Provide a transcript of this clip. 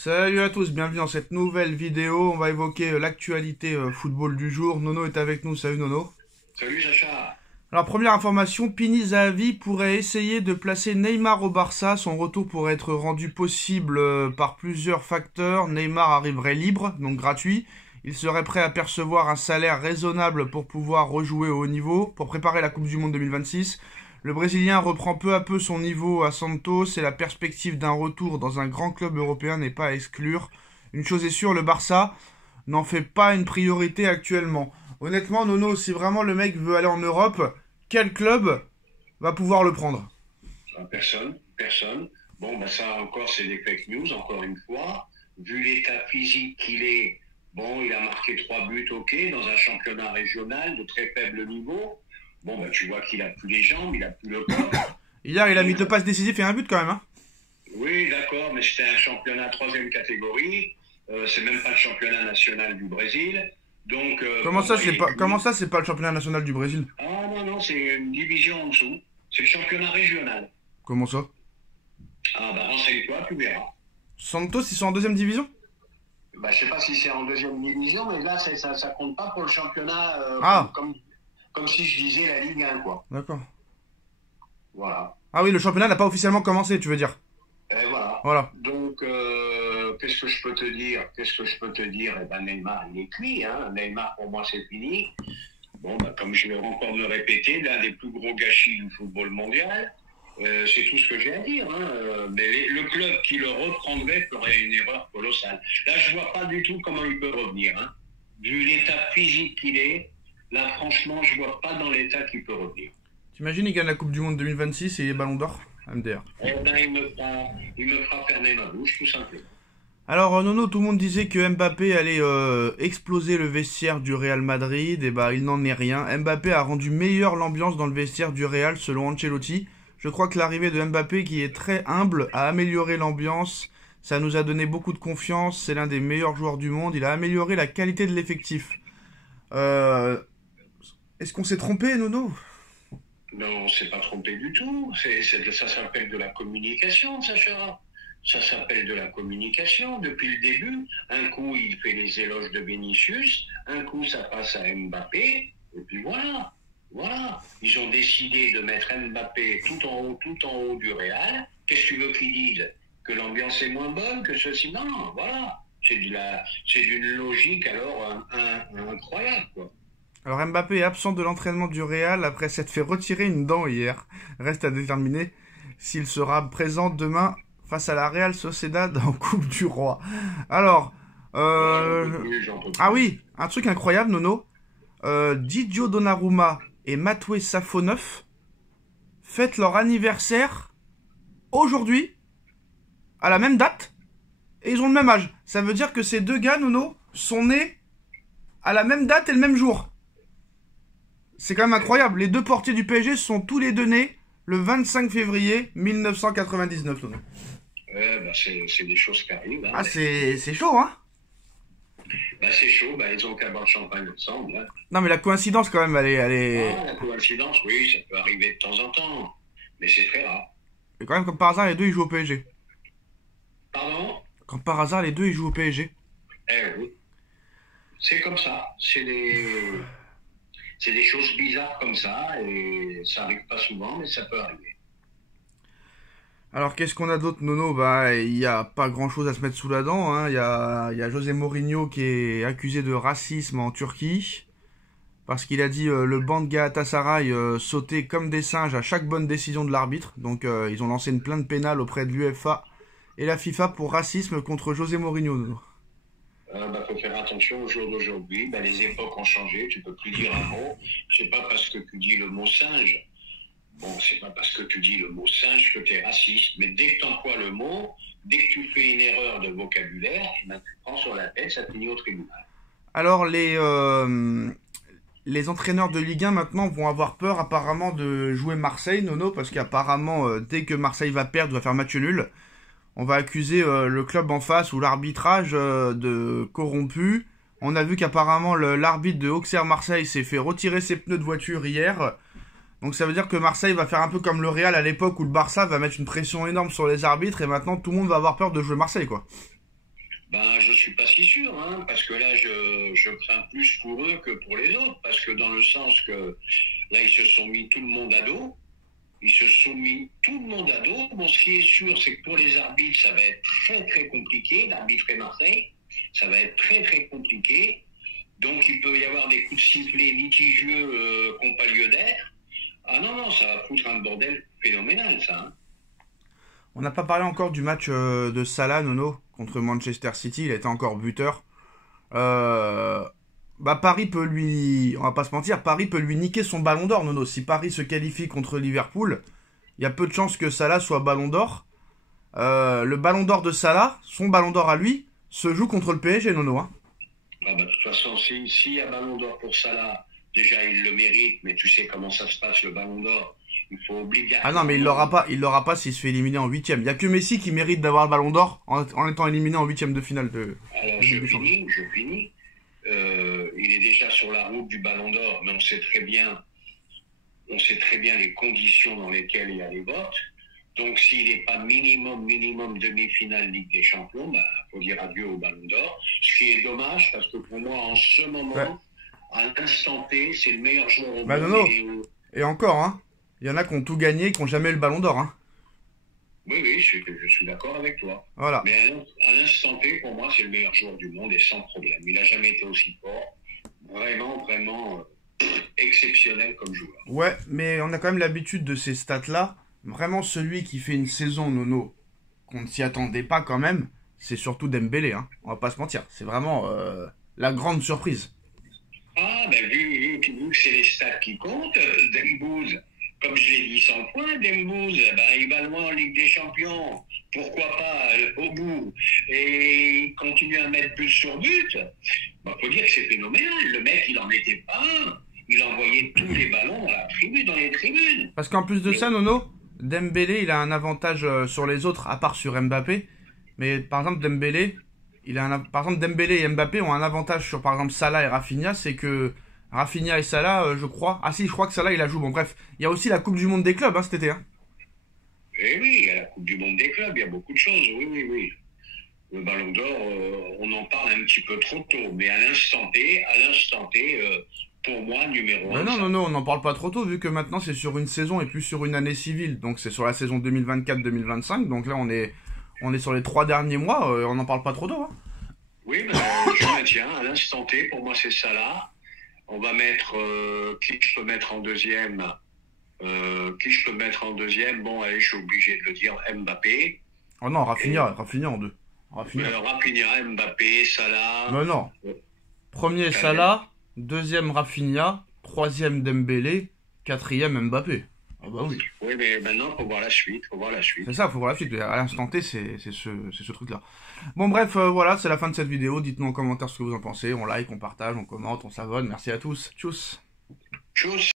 Salut à tous, bienvenue dans cette nouvelle vidéo. On va évoquer l'actualité football du jour. Nono est avec nous, salut Nono. Salut Sacha. Alors première information, Pini Zahavi pourrait essayer de placer Neymar au Barça. Son retour pourrait être rendu possible par plusieurs facteurs. Neymar arriverait libre, donc gratuit. Il serait prêt à percevoir un salaire raisonnable pour pouvoir rejouer au haut niveau, pour préparer la Coupe du Monde 2026. Le Brésilien reprend peu à peu son niveau à Santos et la perspective d'un retour dans un grand club européen n'est pas à exclure. Une chose est sûre, le Barça n'en fait pas une priorité actuellement. Honnêtement, Nono, si vraiment le mec veut aller en Europe, quel club va pouvoir le prendre? Personne. Bon, ça encore, c'est des fake news, encore une fois. Vu l'état physique qu'il est, bon, il a marqué 3 buts, ok, dans un championnat régional de très faible niveau. Bon, tu vois qu'il a plus les jambes, il a plus le corps. Hier, il a mis 2 passes décisives et un but quand même. Hein. Oui, d'accord, mais c'était un championnat 3e catégorie. C'est même pas le championnat national du Brésil. Donc, Comment ça, c'est pas le championnat national du Brésil? Ah non, c'est une division en dessous. C'est le championnat régional. Comment ça? Ah renseigne-toi, tu verras. Santos, ils sont en deuxième division? Je sais pas si c'est en 2e division, mais là, ça compte pas pour le championnat, Ah, comme si je disais la Ligue 1, quoi. d'accord. Voilà. Ah oui, le championnat n'a pas officiellement commencé, tu veux dire? Et voilà. Voilà. Donc, qu'est-ce que je peux te dire? Neymar, il est cuit, hein. Neymar, pour moi, c'est fini. Bon, comme je vais encore me répéter, l'un des plus gros gâchis du football mondial. C'est tout ce que j'ai à dire. Hein. Mais le club qui le reprendrait ferait une erreur colossale. Là, je vois pas du tout comment il peut revenir. Hein. Vu l'état physique qu'il est, là, franchement, je vois pas dans l'état qu'il peut revenir. T'imagines, il gagne la Coupe du Monde 2026 et les ballons d'or? MDR. Il me fera fermer ma bouche, tout simplement. Alors Nono, tout le monde disait que Mbappé allait exploser le vestiaire du Real Madrid, et il n'en est rien. Mbappé a rendu meilleure l'ambiance dans le vestiaire du Real selon Ancelotti. Je crois que l'arrivée de Mbappé, qui est très humble, a amélioré l'ambiance. Ça nous a donné beaucoup de confiance. C'est l'un des meilleurs joueurs du monde. Il a amélioré la qualité de l'effectif. Euh, Est-ce qu'on s'est trompé, Nono? Non, on s'est pas trompé du tout. Ça s'appelle de la communication, Sacha. Ça s'appelle de la communication depuis le début. Un coup, il fait les éloges de Vinicius, un coup, ça passe à Mbappé, et puis voilà. Voilà. Ils ont décidé de mettre Mbappé tout en haut du Real. Qu'est-ce que tu veux qu'ils disent? Que l'ambiance est moins bonne, que ceci? Non, voilà. C'est d'une logique alors incroyable, quoi. Alors Mbappé est absent de l'entraînement du Real après s'être fait retirer une dent hier. Reste à déterminer s'il sera présent demain face à la Real Sociedad en Coupe du Roi. Alors, J'en peux ah plus. oui, un truc incroyable, Nono. Gigio Donnarumma et Matoué Safonov fêtent leur anniversaire aujourd'hui, à la même date, et ils ont le même âge. Ça veut dire que ces deux gars, Nono, sont nés à la même date et le même jour. C'est quand même incroyable. Les deux portiers du PSG sont tous les deux nés le 25 février 1999, Nono. C'est des choses qui arrivent. Hein. Ah, c'est chaud, hein? C'est chaud, ils ont qu'à boire le champagne ensemble. Hein. Non, mais la coïncidence, quand même, elle est... La coïncidence, oui, ça peut arriver de temps en temps, mais c'est très rare. Et quand même, comme par hasard, les deux, ils jouent au PSG. Pardon? Comme par hasard, les deux, ils jouent au PSG. Eh oui, c'est comme ça. C'est des choses bizarres comme ça, et ça arrive pas souvent, mais ça peut arriver. Alors, qu'est-ce qu'on a d'autre, Nono? Il n'y a pas grand-chose à se mettre sous la dent. Hein. Il y a José Mourinho qui est accusé de racisme en Turquie. Parce qu'il a dit le banc de Galatasaray sautait comme des singes à chaque bonne décision de l'arbitre. Donc, ils ont lancé une plainte pénale auprès de l'UEFA et la FIFA pour racisme contre José Mourinho, Nono. Faut faire attention au jour d'aujourd'hui. Les époques ont changé, tu peux plus dire un mot. C'est pas parce que tu dis le mot singe. Bon, c'est pas parce que tu dis le mot singe que tu es raciste. Mais dès que tu emploies le mot, dès que tu fais une erreur de vocabulaire, tu prends sur la tête, ça finit au tribunal. Alors, les entraîneurs de Ligue 1 maintenant vont avoir peur apparemment de jouer Marseille, Nono, parce qu'apparemment, dès que Marseille va perdre, va faire match nul, on va accuser le club en face ou l'arbitrage de corrompu. On a vu qu'apparemment l'arbitre de Auxerre Marseille s'est fait retirer ses pneus de voiture hier. Donc ça veut dire que Marseille va faire un peu comme le Real à l'époque où le Barça va mettre une pression énorme sur les arbitres et maintenant tout le monde va avoir peur de jouer Marseille, quoi. Ben, je suis pas si sûr, hein, parce que là, je crains plus pour eux que pour les autres, parce que dans le sens que là, ils se sont mis tout le monde à dos. Ils se sont mis tout le monde à dos. Bon, ce qui est sûr, c'est que pour les arbitres, ça va être très très compliqué d'arbitrer Marseille. Ça va être très très compliqué. Donc, il peut y avoir des coups de sifflet litigieux qui n'ont pas lieu d'être. Ah non, non, ça va foutre un bordel phénoménal, ça. Hein. On n'a pas parlé encore du match de Salah, Nono, contre Manchester City. Il était encore buteur. Bah Paris peut lui, on va pas se mentir, Paris peut lui niquer son ballon d'or, Nono. Si Paris se qualifie contre Liverpool, il y a peu de chances que Salah soit ballon d'or. Le ballon d'or de Salah, son ballon d'or à lui, se joue contre le PSG, Nono. Hein. Ah bah, de toute façon, s'il y a ballon d'or pour Salah, déjà il le mérite, mais tu sais comment ça se passe le ballon d'or. Il faut Ah non, mais il l'aura pas s'il se fait éliminer en huitième. Il y a que Messi qui mérite d'avoir le ballon d'or en étant éliminé en huitième de finale de Alors Ligue des Champions. je finis. Il est déjà sur la route du ballon d'or, mais on sait très bien les conditions dans lesquelles il y a les votes. Donc s'il n'est pas minimum demi-finale Ligue des Champions, bah, faut dire adieu au ballon d'or. Ce qui est dommage, parce que pour moi, en ce moment, Ouais. à l'instant T, c'est le meilleur joueur au Bah monde. Nono, et encore, hein. Il y en a qui ont tout gagné, qui ont jamais eu le ballon d'or, hein. Oui, je suis d'accord avec toi. Voilà. Mais à l'instant T, pour moi, c'est le meilleur joueur du monde et sans problème. Il n'a jamais été aussi fort. Vraiment exceptionnel comme joueur. Ouais, mais on a quand même l'habitude de ces stats-là. Vraiment, celui qui fait une saison, Nono, qu'on ne s'y attendait pas quand même, c'est surtout Dembélé, hein. On va pas se mentir. C'est vraiment la grande surprise. Ah, ben vu que c'est les stats qui comptent, Dembouz, comme je l'ai dit 100 fois, Dembouz, ben, il va loin en Ligue des Champions. Pourquoi pas au bout. Et il continue à mettre plus sur but. Ben, faut dire que c'est phénoménal. Le mec, il en était pas un. Il envoyait tous les ballons dans les tribunes. Parce qu'en plus de ça, Nono, Dembélé, il a un avantage sur les autres, à part sur Mbappé. Mais par exemple, Dembélé et Mbappé ont un avantage sur, par exemple, Salah et Rafinha, c'est que Rafinha et Salah, je crois... Ah si, je crois que Salah, il la joue. Bon, bref, il y a aussi la Coupe du Monde des clubs, hein, cet été. Hein. Et oui, il y a la Coupe du Monde des clubs, il y a beaucoup de choses, oui. Le Ballon d'Or, on en parle un petit peu trop tôt, mais à l'instant T, pour moi, numéro Mais 1. non, on n'en parle pas trop tôt, vu que maintenant c'est sur une saison et plus sur une année civile. Donc c'est sur la saison 2024-2025. Donc là, on est sur les 3 derniers mois, on n'en parle pas trop tôt. Hein. Oui, ben, je maintiens, à l'instant T, pour moi, c'est ça là. On va mettre, qui je peux mettre en deuxième Bon, allez, je suis obligé de le dire, Mbappé. Oh non, Rafinha en deux. Rafinha. Rafinha, Mbappé, Salah. Non. Premier Salah, deuxième Rafinha, troisième Dembélé, quatrième Mbappé. Ah bah oui. Oui, mais maintenant, faut voir la suite. C'est ça, faut voir la suite. À l'instant T, c'est ce truc-là. Bon, bref, voilà, c'est la fin de cette vidéo. Dites-nous en commentaire ce que vous en pensez. On like, on partage, on commente, on s'abonne. Merci à tous. Tchuss. Tchuss.